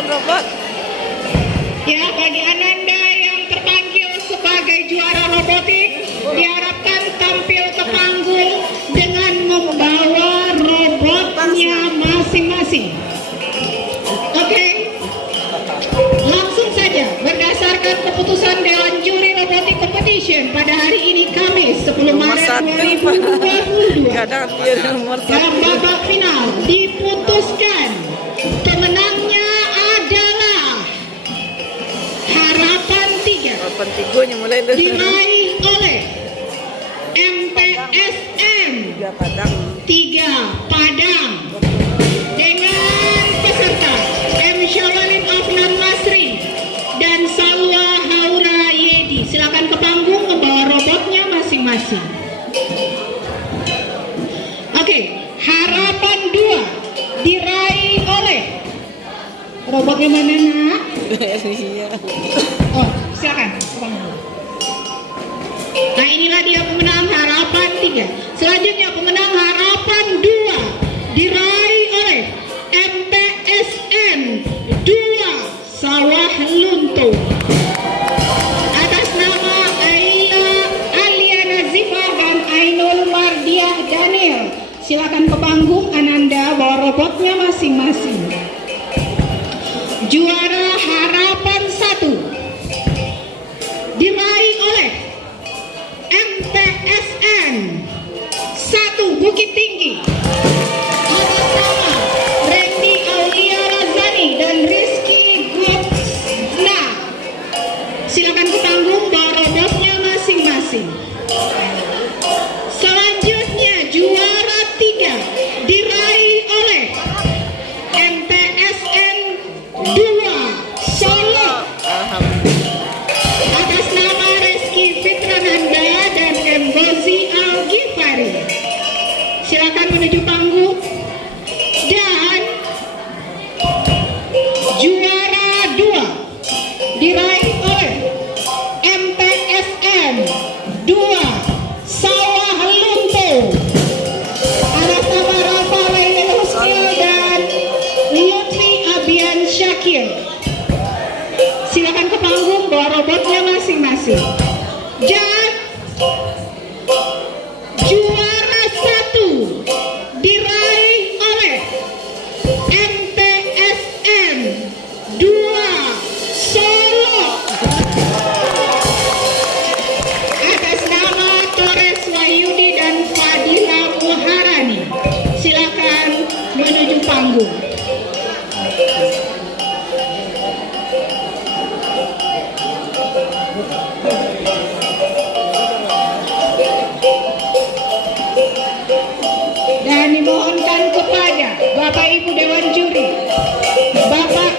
nonton robot. Ya, bagi Ananda yang terpanggil sebagai juara robotik, diharapkan tampil ke panggung dengan membawa robotnya masing-masing. Oke, langsung saja berdasarkan keputusan Dewan Juri Robotik Competition pada hari ini Kamis 10 Nomor Maret 1, 2022. kadang dia nomor 1. Dalam babak final diputuskan pemenangnya adalah Harapan 3 Harapan 3 mulai dari diraih oleh MPSM 3 Padang. 3 Padang dengan peserta M. Syawalin Afnan Masri dan Salwa Haura Yedi. Silakan ke panggung membawa robotnya masing-masing. Oke, Harapan 2 diraih oleh robotnya mana nak? Iya. Oh, silakan ke panggung. Nah, inilah dia pemenang Harapan 3. Selanjutnya pemenang Harapan 2 diraih oleh MPSN 2 Sawah Lunto atas nama Alia Nazifah dan Ainul Mardiah Daniel. Silakan ke panggung Ananda bawa robotnya masing-masing. Juara Harapan 1 diraih oleh MPSN 1 Bukit Tinggi atas nama Randy Aulia Razani dan Rizky Gopna. Silakan ke panggung bawa robotnya masing-masing. Selanjutnya juara 3 diraih oleh MPSN 2 Solo atas nama Reski Fitrananda dan Embozi Al-Ghifari. Silakan menuju panggung. Dan juara 2 diraih oleh MPSN 2 Sawah Lunto atas nama Rafa Lainil Husnil dan Lutfi Abian Syakir. Silakan ke panggung bawa robotnya masing-masing. Dan juara 1 diraih oleh MPSN 2 Solo atas nama Torres Wahyudi dan Fadila Muharani. Silakan menuju panggung. Dan dimohonkan kepada Bapak Ibu Dewan Juri, Bapak